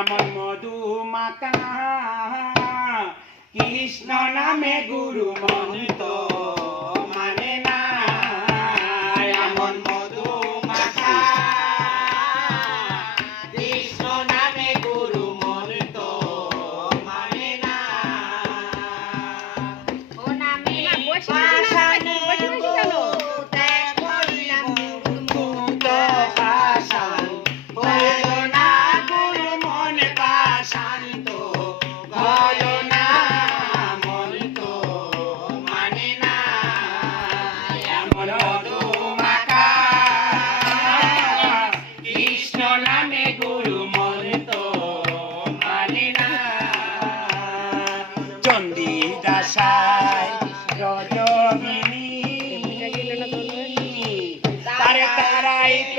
যেমন মধু মাতা। কৃষ্ণ নামে গুরু মন্দির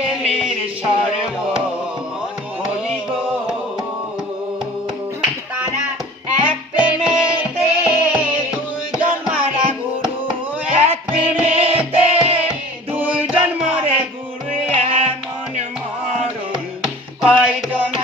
প্রেমের সর্ব হরিব তারা এক প্রেমেতে, দুইজন মারা গুরু, এক প্রেমেতে। দুইজন মরে গুরু, এমন মরণ কয়জন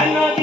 I love